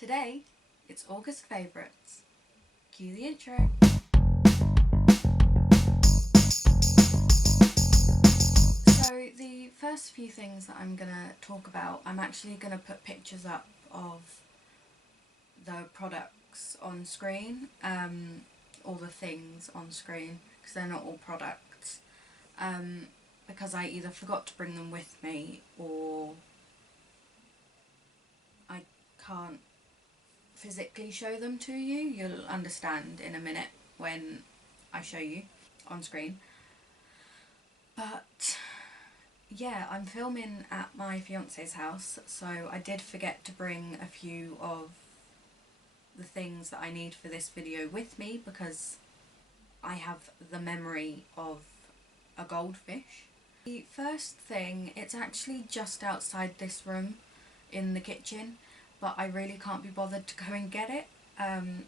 Today, it's August Favourites. Cue the intro. So the first few things that I'm going to talk about, I'm actually going to put pictures up of the products on screen, or the things on screen, because they're not all products, because I either forgot to bring them with me or I can't physically show them to you. You'll understand in a minute when I show you on screen. But yeah, I'm filming at my fiance's house, so I did forget to bring a few of the things that I need for this video with me because I have the memory of a goldfish. The first thing, it's actually just outside this room in the kitchen, but I really can't be bothered to go and get it,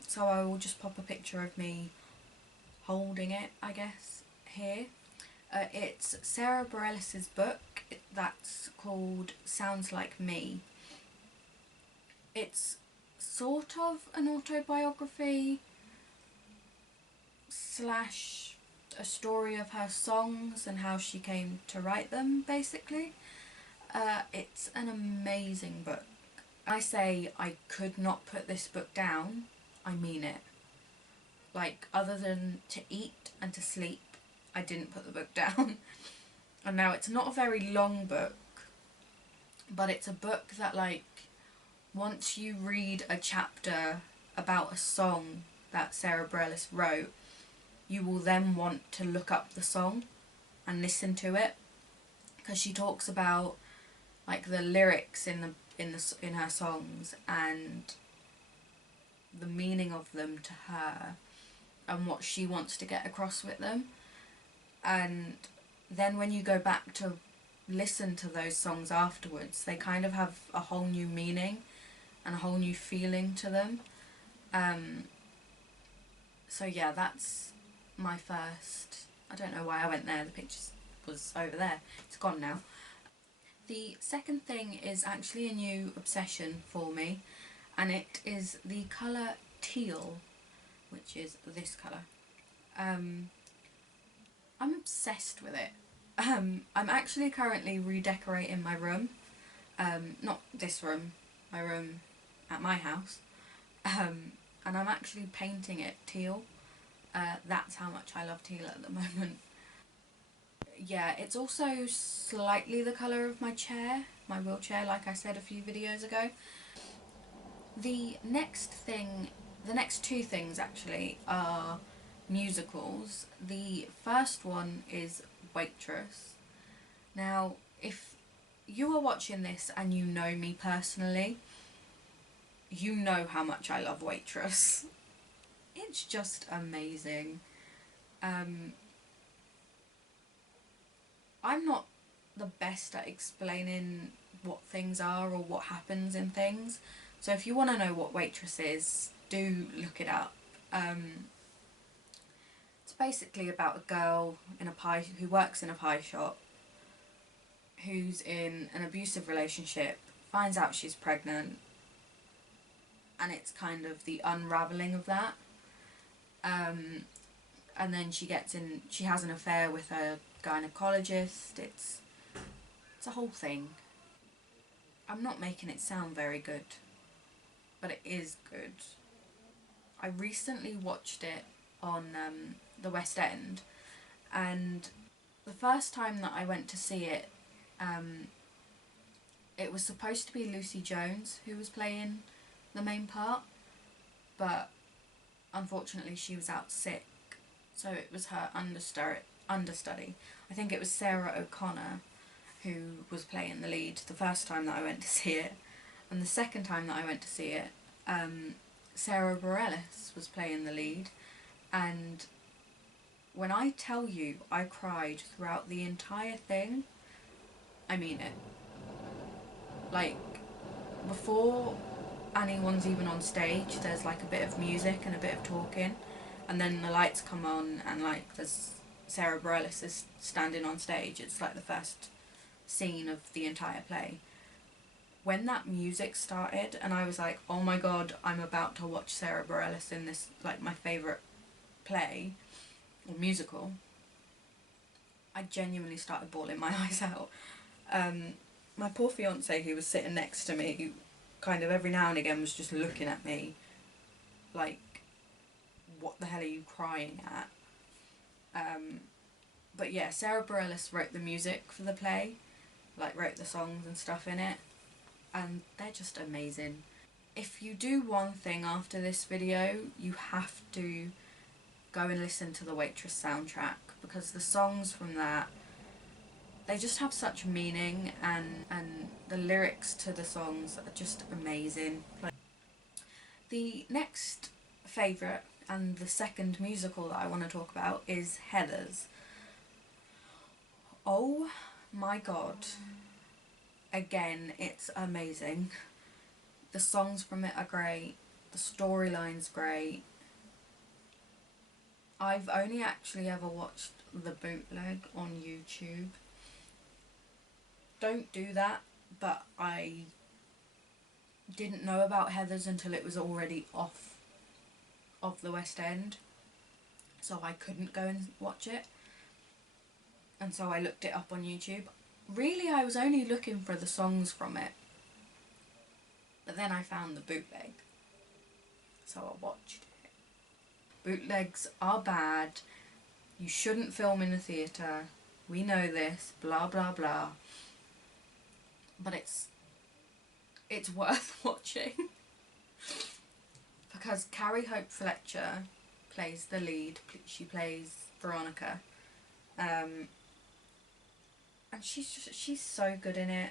so I will just pop a picture of me holding it, I guess, here. It's Sarah Bareilles' book that's called Sounds Like Me. It's sort of an autobiography slash a story of her songs and how she came to write them, basically. It's an amazing book. I say I could not put this book down, I mean it. Like, other than to eat and to sleep, I didn't put the book down. And now it's not a very long book, but it's a book that, like, once you read a chapter about a song that Sarah Bareilles wrote, you will then want to look up the song and listen to it, because she talks about, like, the lyrics in her songs and the meaning of them to her and what she wants to get across with them. And then when you go back to listen to those songs afterwards, they kind of have a whole new meaning and a whole new feeling to them. So yeah, that's my first. I don't know why I went there, the picture was over there, it's gone now. The second thing is actually a new obsession for me, and it is the colour teal, which is this colour. I'm obsessed with it. I'm actually currently redecorating my room, not this room, my room at my house, and I'm actually painting it teal. That's how much I love teal at the moment. Yeah, it's also slightly the colour of my chair, my wheelchair, like I said a few videos ago. The next two things actually are musicals. The first one is Waitress. Now, if you are watching this and you know me personally, you know how much I love Waitress. It's just amazing. I'm not the best at explaining what things are or what happens in things, so if you want to know what Waitress is, do look it up. It's basically about a girl who works in a pie shop, who's in an abusive relationship, finds out she's pregnant, and it's kind of the unravelling of that. And then she has an affair with a gynecologist. It's a whole thing. I'm not making it sound very good, but it is good. I recently watched it on the West End, and the first time that I went to see it, it was supposed to be Lucy Jones who was playing the main part, but unfortunately she was out sick, so it was her understudy. I think it was Sarah O'Connor who was playing the lead the first time that I went to see it, and the second time that I went to see it, Sarah Bareilles was playing the lead, and when I tell you I cried throughout the entire thing, I mean it. Like, before anyone's even on stage, there's like a bit of music and a bit of talking, and then the lights come on and like there's Sarah Bareilles is standing on stage. It's like the first scene of the entire play. when that music started and I was like, oh my god, I'm about to watch Sarah Bareilles in this, like, my favourite play or musical, I genuinely started bawling my eyes out. My poor fiance, who was sitting next to me, who kind of every now and again was just looking at me like, what the hell are you crying at? But yeah, Sarah Bareilles wrote the music for the play, like wrote the songs and stuff in it, and they're just amazing. If you do one thing after this video, you have to go and listen to the Waitress soundtrack, because the songs from that, they just have such meaning, and the lyrics to the songs are just amazing. Like, the next favourite and the second musical that I want to talk about is Heathers. Oh my god. Again, it's amazing. The songs from it are great. The storyline's great. I've only actually ever watched the bootleg on YouTube. Don't do that, but I didn't know about Heathers until it was already off of the West End, so I couldn't go and watch it, and so I looked it up on YouTube. Really, I was only looking for the songs from it, but then I found the bootleg, so I watched it. Bootlegs are bad. You shouldn't film in a theatre. We know this, blah blah blah. But it's worth watching. Because Carrie Hope Fletcher plays the lead. She plays Veronica. And she's so good in it.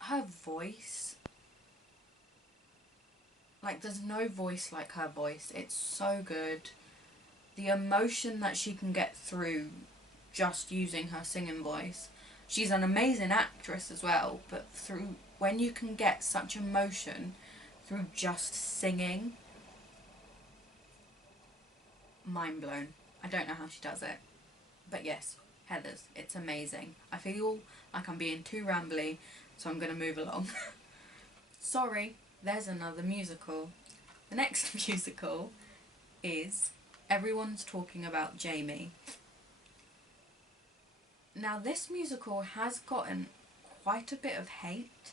Her voice, like, there's no voice like her voice. It's so good. The emotion that she can get through just using her singing voice. She's an amazing actress as well, but when you can get such emotion through just singing, mind blown. I don't know how she does it. But yes, Heathers, it's amazing. I feel like I'm being too rambly, so I'm going to move along. Sorry, there's another musical. The next musical is Everyone's Talking About Jamie. Now, this musical has gotten quite a bit of hate,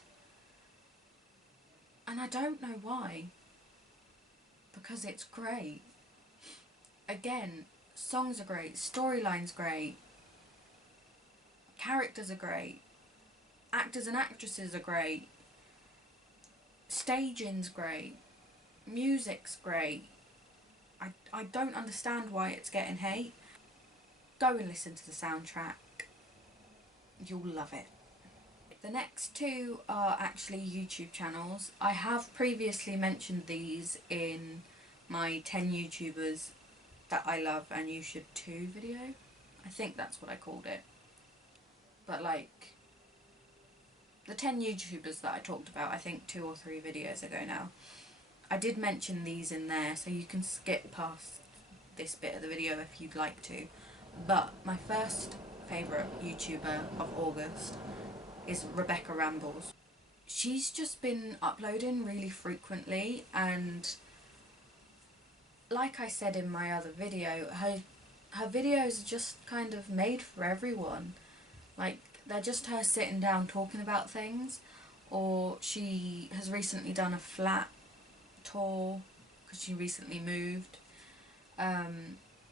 and I don't know why, because it's great. Again, songs are great, storyline's great, characters are great, actors and actresses are great, staging's great, music's great. I don't understand why it's getting hate. Go and listen to the soundtrack. You'll love it. The next two are actually YouTube channels. I have previously mentioned these in my 10 YouTubers that I love and you should too video. I think that's what I called it. But like, the 10 YouTubers that I talked about, I think 2 or 3 videos ago now, I did mention these in there, so you can skip past this bit of the video if you'd like to. But my first favourite YouTuber of August is Rebecca Rambles. She's just been uploading really frequently, and like I said in my other video, her videos are just kind of made for everyone. Like, they're just her sitting down talking about things, or she has recently done a flat tour because she recently moved.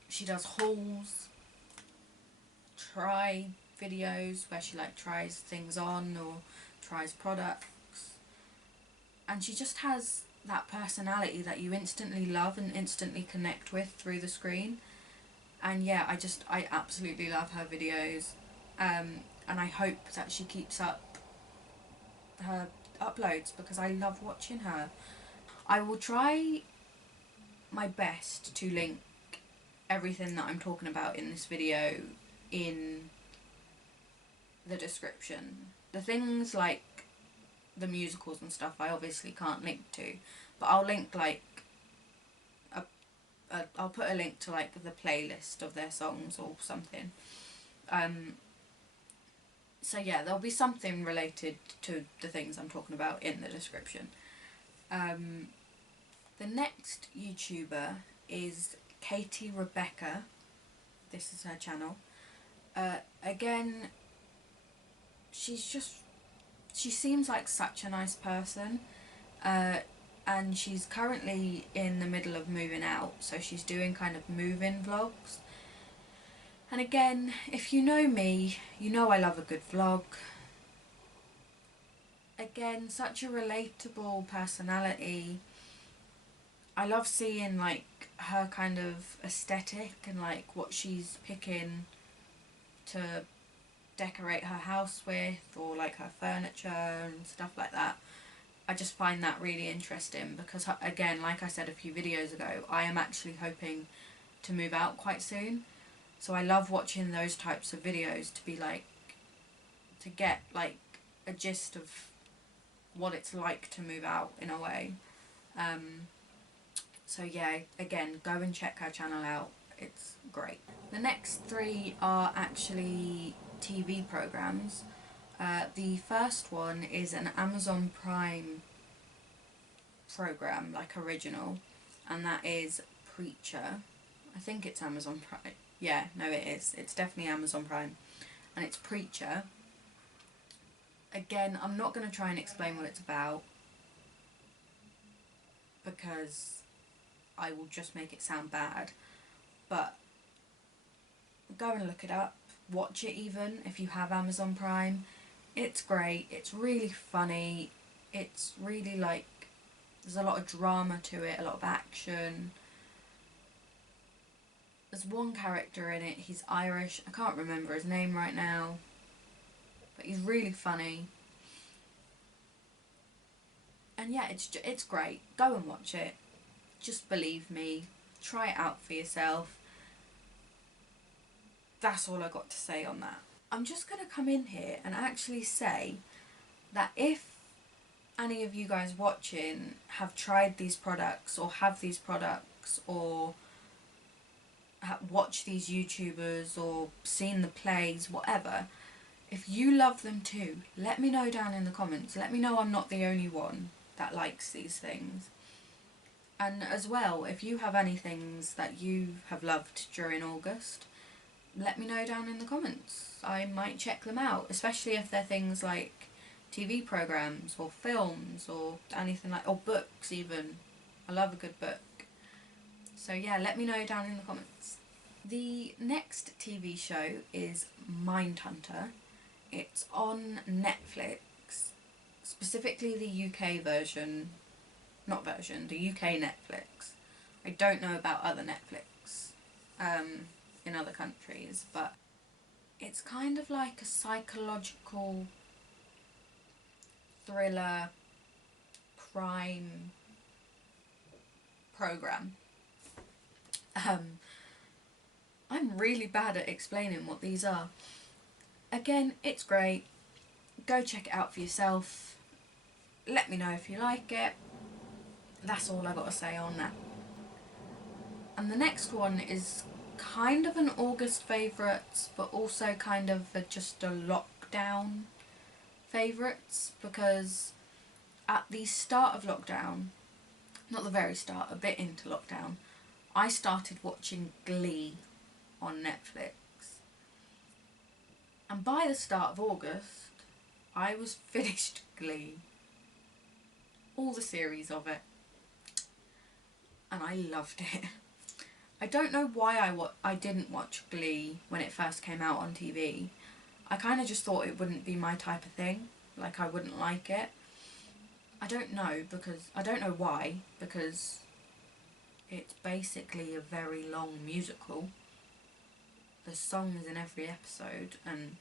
She does hauls, try videos where she like tries things on or tries products, and she just has that personality that you instantly love and instantly connect with through the screen. And yeah, I absolutely love her videos, and I hope that she keeps up her uploads because I love watching her. I will try my best to link everything that I'm talking about in this video in the description. The things like the musicals and stuff I obviously can't link to, but I'll link like I'll put a link to like the playlist of their songs or something. So yeah, there'll be something related to the things I'm talking about in the description. The next YouTuber is Katie Rebecca. This is her channel. Again, she seems like such a nice person. And she's currently in the middle of moving out, so she's doing kind of move-in vlogs. And again, if you know me, you know I love a good vlog. Again, such a relatable personality. I love seeing like her kind of aesthetic and like what she's picking to decorate her house with, or like her furniture and stuff like that. I just find that really interesting because, again, like I said a few videos ago, I am actually hoping to move out quite soon. So I love watching those types of videos to be like, to get like a gist of what it's like to move out in a way. So yeah, again, go and check her channel out. It's great. The next three are actually TV programs. The first one is an Amazon Prime program, like original, and that is Preacher. I think it's Amazon Prime. Yeah, no it is. It's definitely Amazon Prime. And it's Preacher. Again, I'm not going to try and explain what it's about because I will just make it sound bad. But go and look it up. Watch it even if you have Amazon Prime. It's great. It's really funny. It's really like, there's a lot of drama to it, a lot of action. There's one character in it, he's Irish. I can't remember his name right now. But he's really funny. And yeah, it's great. Go and watch it. Just believe me. Try it out for yourself. That's all I got to say on that. I'm just going to come in here and actually say that if any of you guys watching have tried these products or have these products or watch these YouTubers or seen the plays, whatever, if you love them too, let me know down in the comments. Let me know I'm not the only one that likes these things. And as well, if you have any things that you have loved during August, let me know down in the comments. I might check them out, especially if they're things like TV programs or films or anything like, or books even. I love a good book. So yeah, let me know down in the comments. The next TV show is Mindhunter. It's on Netflix, specifically the UK version, the UK Netflix. I don't know about other Netflix in other countries, but it's kind of like a psychological thriller crime program. I'm really bad at explaining what these are. Again, it's great. Go check it out for yourself. Let me know if you like it. That's all I got to say on that. And the next one is kind of an August favourite, but also kind of just a lockdown favourites, because at the start of lockdown, not the very start, a bit into lockdown, I started watching Glee on Netflix. And by the start of August, I was finished Glee. All the series of it. And I loved it. I don't know why I didn't watch Glee when it first came out on TV. I kind of just thought it wouldn't be my type of thing. Like, I wouldn't like it. I don't know why, because it's basically a very long musical. There's songs in every episode and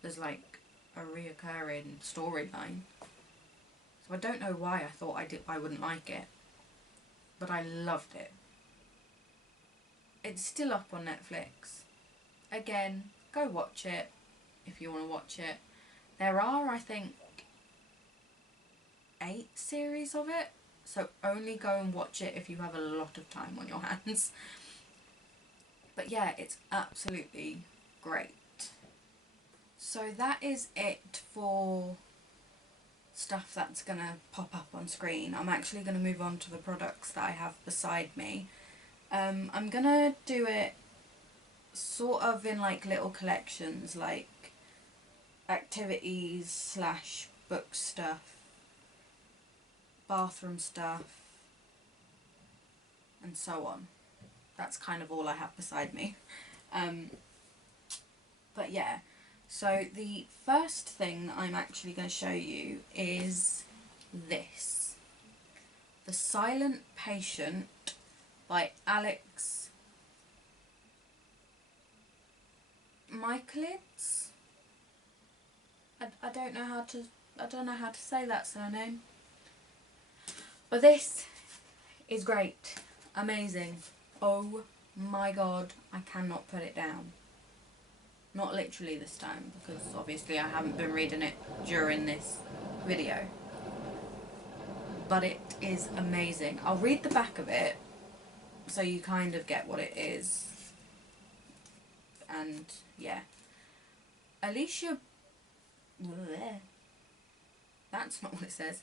there's like a reoccurring storyline. So I don't know why I thought I wouldn't like it. But I loved it. It's still up on Netflix. Again, go watch it if you want to watch it. There are, I think, 8 series of it, so only go and watch it if you have a lot of time on your hands. But yeah, it's absolutely great. So that is it for stuff that's gonna pop up on screen. I'm actually gonna move on to the products that I have beside me. I'm gonna do it sort of in like little collections, like activities slash book stuff, bathroom stuff, and so on. That's kind of all I have beside me. But yeah, so the first thing I'm actually going to show you is this. The Silent Patient by Alex Michaelids. I don't know how to say that surname. But this is great. Amazing. Oh my god, I cannot put it down. Not literally this time, because obviously I haven't been reading it during this video. But it is amazing. I'll read the back of it so you kind of get what it is. And yeah. Alicia... That's not what it says.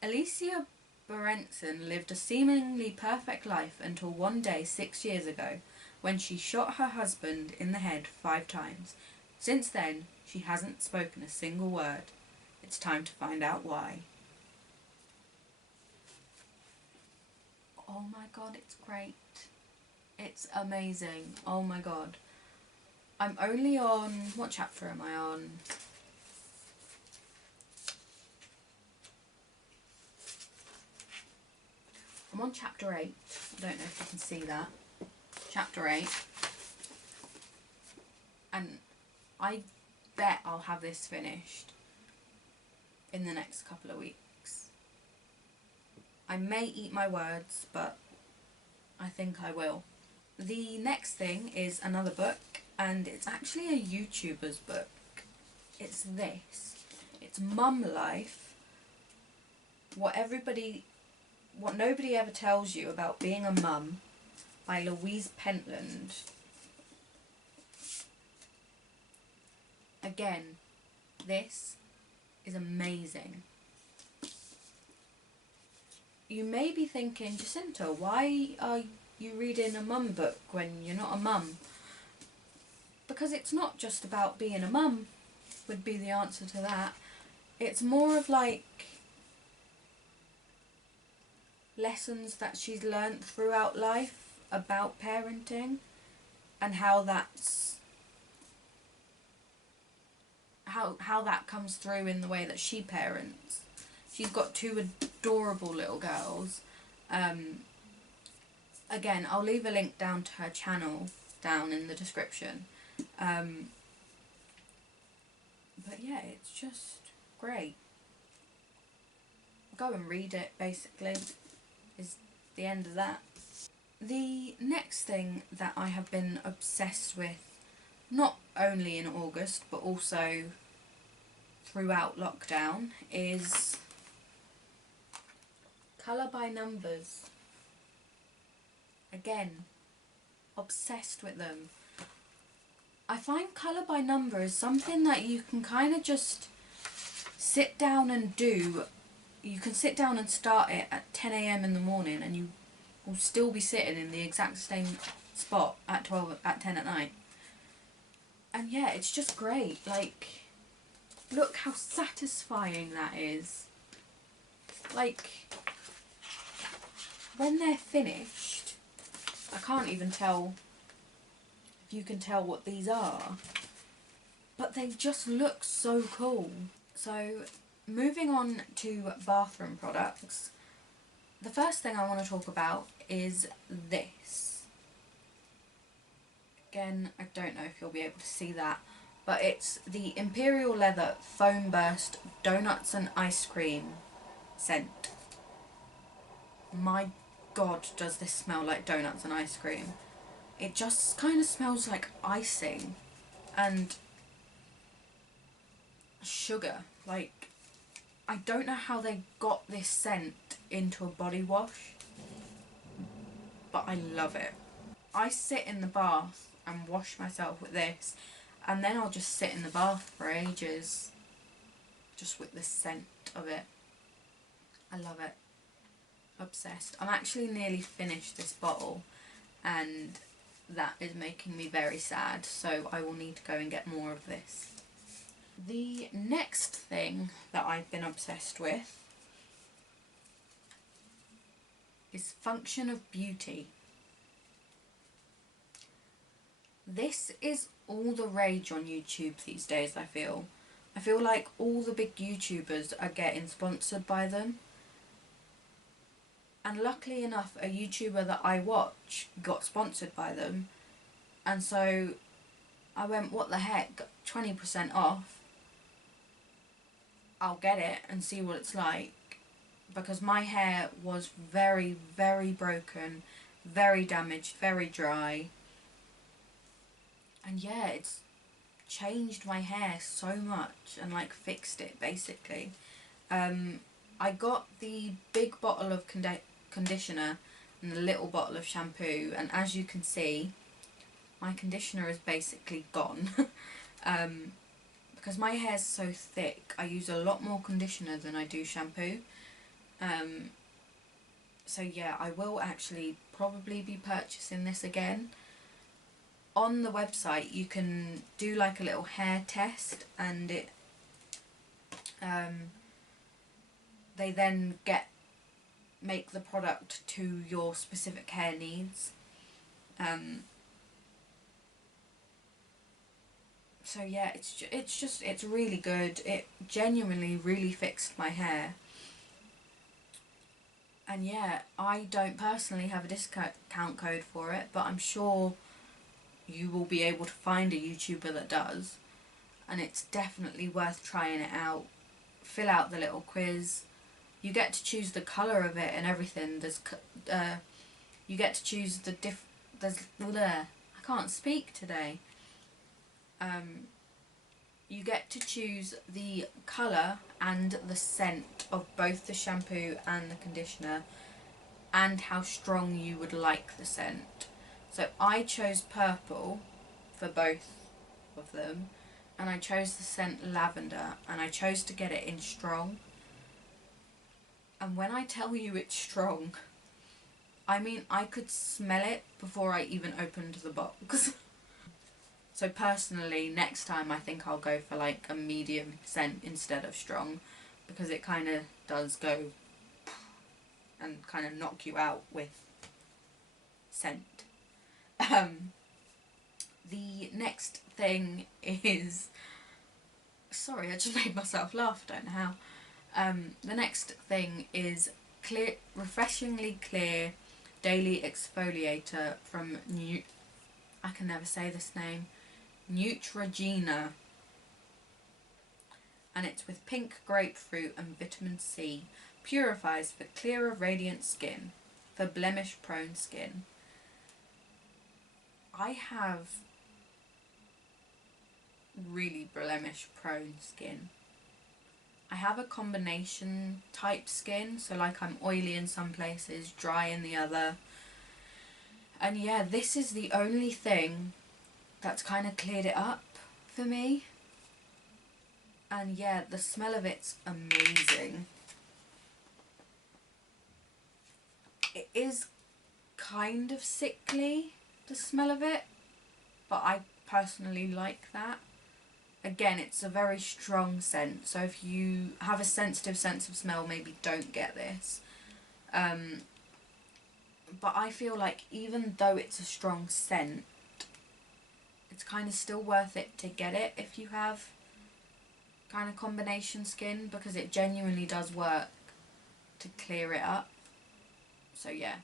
Alicia Berenson lived a seemingly perfect life until one day 6 years ago, when she shot her husband in the head 5 times. Since then, she hasn't spoken a single word. It's time to find out why. Oh my god, it's great. It's amazing. Oh my god. I'm only on... what chapter am I on? I'm on chapter 8. I don't know if you can see that. Chapter 8. And I bet I'll have this finished in the next couple of weeks. I may eat my words, but I think I will. The next thing is another book, and it's actually a YouTuber's book. It's this. It's Mum Life. What nobody ever tells you about being a mum, by Louise Pentland. Again, this is amazing. You may be thinking, Jacinta, why are you reading a mum book when you're not a mum? Because it's not just about being a mum, would be the answer to that. It's more of like lessons that she's learnt throughout life about parenting, and how that's how that comes through in the way that she parents. She's got 2 adorable little girls. Again, I'll leave a link down to her channel down in the description. But yeah, it's just great. Go and read it, basically, is the end of that. The next thing that I have been obsessed with, not only in August, but also throughout lockdown, is Colour by Numbers. Again, obsessed with them. I find Colour by Number is something that you can kind of just sit down and do. You can sit down and start it at 10 AM in the morning, and you will still be sitting in the exact same spot at 10 at night. And yeah, it's just great. Like, look how satisfying that is. Like, when they're finished, I can't even tell if you can tell what these are, but they just look so cool. So, moving on to bathroom products, the first thing I want to talk about is this. Again, I don't know if you'll be able to see that, but it's the Imperial Leather Foam Burst Donuts and Ice Cream scent. My god, does this smell like donuts and ice cream. It just kind of smells like icing and sugar. Like, I don't know how they got this scent into a body wash, but I love it. I sit in the bath and wash myself with this, And then I'll just sit in the bath for ages, just with the scent of it. I love it. Obsessed. I'm actually nearly finished this bottle, and that is making me very sad, so I will need to go and get more of this. The next thing that I've been obsessed with is Function of Beauty. This is all the rage on YouTube these days, I feel. I feel like all the big YouTubers are getting sponsored by them. And luckily enough, a YouTuber that I watch got sponsored by them. And so I went, what the heck, 20% off. I'll get it and see what it's like. Because my hair was very, very broken, very damaged, very dry. And yeah, it's changed my hair so much and like fixed it basically. I got the big bottle of conditioner and the little bottle of shampoo, and as you can see, my conditioner is basically gone. Because my hair's so thick, I use a lot more conditioner than I do shampoo. So yeah, I will actually probably be purchasing this again. On the website you can do like a little hair test, and it they then make the product to your specific hair needs. So yeah, it's really good. It genuinely really fixed my hair. And yeah, I don't personally have a discount code for it, but I'm sure you will be able to find a YouTuber that does. And it's definitely worth trying it out. Fill out the little quiz. You get to choose the colour of it and everything. You get to choose the I can't speak today. You get to choose the colour and the scent of both the shampoo and the conditioner, and how strong you would like the scent. So I chose purple for both of them, and I chose the scent lavender, and I chose to get it in strong. And when I tell you it's strong, I mean I could smell it before I even opened the box. So personally, next time I think I'll go for like a medium scent instead of strong, because it kind of does go and kind of knock you out with scent. The next thing is... Sorry, I just made myself laugh, I don't know how. The next thing is refreshingly clear daily exfoliator from I can never say this name. Neutrogena. And it's with pink grapefruit and vitamin C. Purifies for clearer, radiant skin. For blemish-prone skin. I have really blemish-prone skin. I have a combination type skin, so like I'm oily in some places, dry in the other. And yeah, this is the only thing that's kind of cleared it up for me. And yeah, the smell of it's amazing. It is kind of sickly, the smell of it, but I personally like that. Again, it's a very strong scent, so if you have a sensitive sense of smell, maybe don't get this. But I feel like even though it's a strong scent, it's kind of still worth it to get it if you have kind of combination skin, because it genuinely does work to clear it up. So yeah,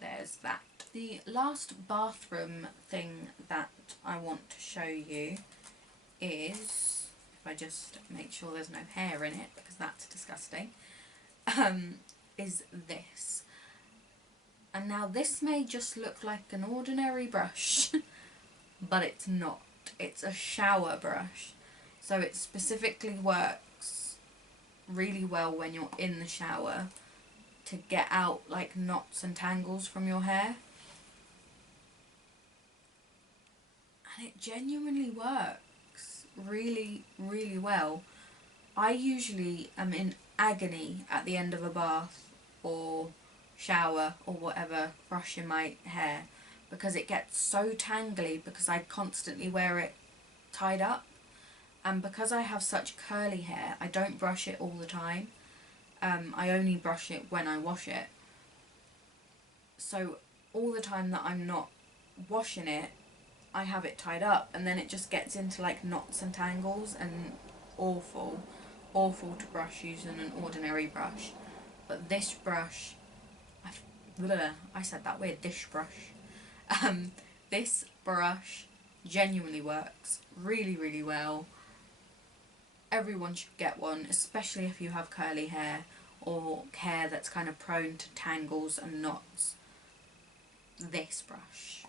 there's that. The last bathroom thing that I want to show you is, if I just make sure there's no hair in it because that's disgusting, is this. And now this may just look like an ordinary brush, but it's not. It's a shower brush. So it specifically works really well when you're in the shower to get out like knots and tangles from your hair. And it genuinely works. really, really well. I usually am in agony at the end of a bath or shower or whatever, brushing my hair, because it gets so tangly because I constantly wear it tied up. And because I have such curly hair, I don't brush it all the time. I only brush it when I wash it. So all the time that I'm not washing it, I have it tied up, and then it just gets into like knots and tangles, and awful to brush using an ordinary brush. But this brush, I said that weird, dish brush. This brush genuinely works really, really well. Everyone should get one, especially if you have curly hair or hair that's kind of prone to tangles and knots. This brush.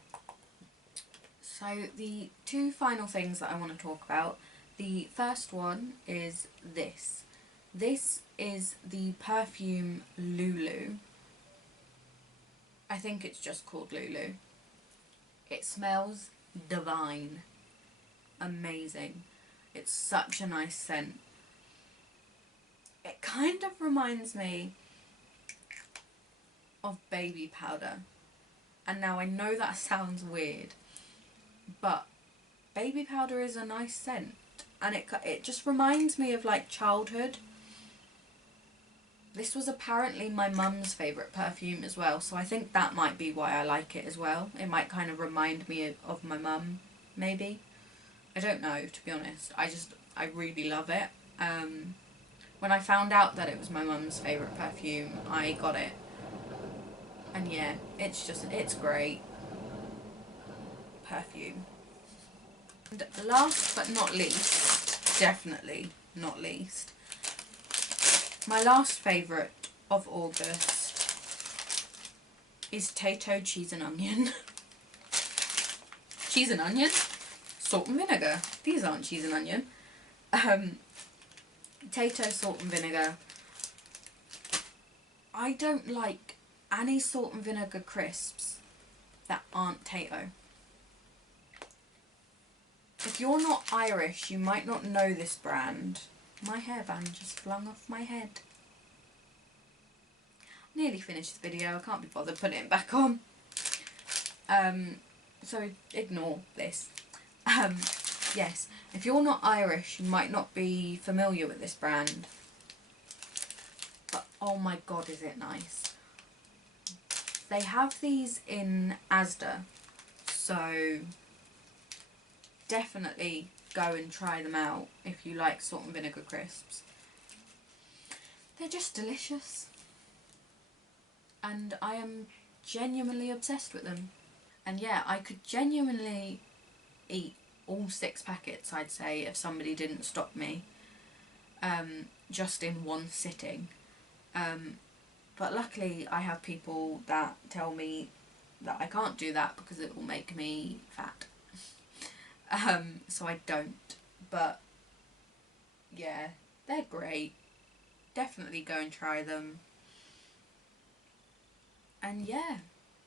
So the two final things that I want to talk about. The first one is this. This is the perfume Lulu. I think it's just called Lulu. It smells divine. Amazing. It's such a nice scent. It kind of reminds me of baby powder. And now I know that sounds weird, but baby powder is a nice scent. And it just reminds me of like childhood. This was apparently my mum's favourite perfume as well, so I think that might be why I like it as well. It might kind of remind me of my mum, maybe. I don't know, to be honest. I really love it. When I found out that it was my mum's favourite perfume, I got it. And yeah, it's great perfume. And last but not least, definitely not least, my last favourite of August is Tato Cheese and Onion. Cheese and onion? Salt and vinegar. These aren't cheese and onion. Tato salt and vinegar. I don't like any salt and vinegar crisps that aren't Tato. If you're not Irish, you might not know this brand. My hairband just flung off my head. Nearly finished the video, I can't be bothered putting it back on. So ignore this. Yes, if you're not Irish, you might not be familiar with this brand. But oh my god, is it nice. They have these in Asda, so definitely go and try them out if you like salt and vinegar crisps. They're just delicious. And I am genuinely obsessed with them. And yeah, I could genuinely eat all 6 packets, I'd say, if somebody didn't stop me, just in one sitting. But luckily I have people that tell me that I can't do that because it will make me fat. So I don't. But yeah, they're great. Definitely go and try them. And yeah,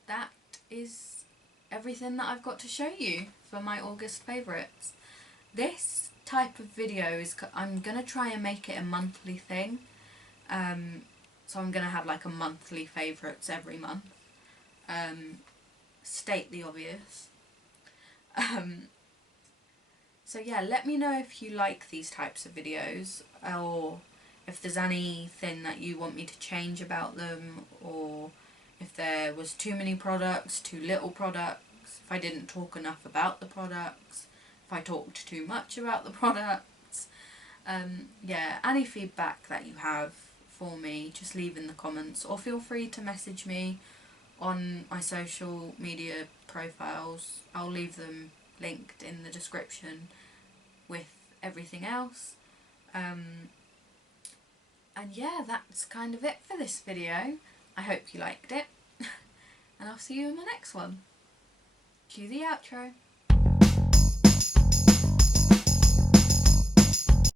that is everything that I've got to show you for my August favourites. This type of video is, I'm going to try and make it a monthly thing. So I'm going to have like a monthly favourites every month. State the obvious. So yeah, let me know if you like these types of videos, or if there's anything that you want me to change about them, or if there was too many products, too little products, if I didn't talk enough about the products, if I talked too much about the products. Yeah, any feedback that you have for me, just leave in the comments, or feel free to message me on my social media profiles. I'll leave them linked in the description with everything else. And yeah, that's kind of it for this video. I hope you liked it, and I'll see you in the next one. Cue the outro.